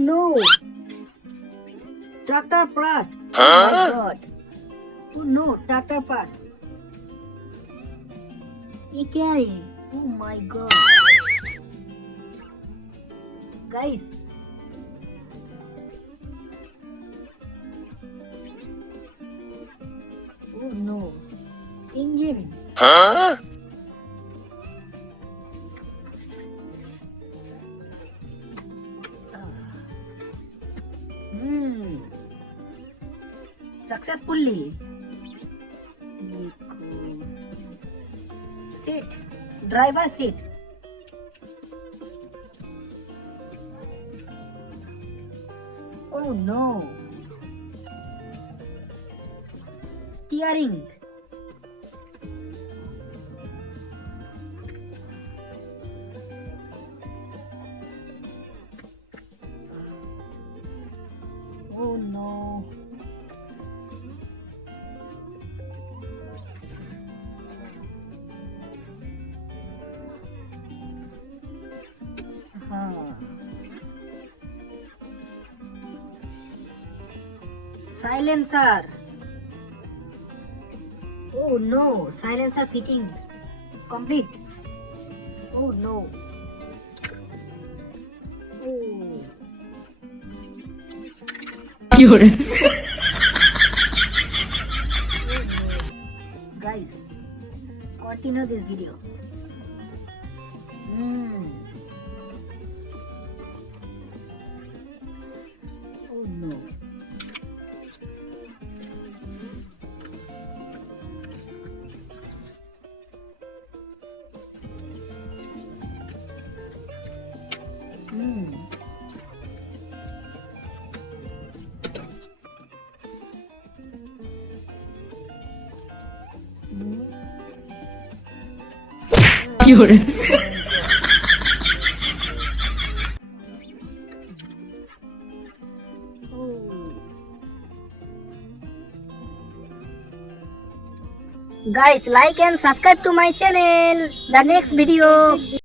no! Tractor past. Oh my god. Oh no, tractor past. ये क्या है? Oh my god. Guys. Oh no. Engine. Successfully. Sit. Driver seat. Oh no. Steering. Oh no. Silencer. Oh no, silencer fitting complete. Oh no. Oh. Guys, continue this video. Oh no. Guys, like and subscribe to my channel. The next video.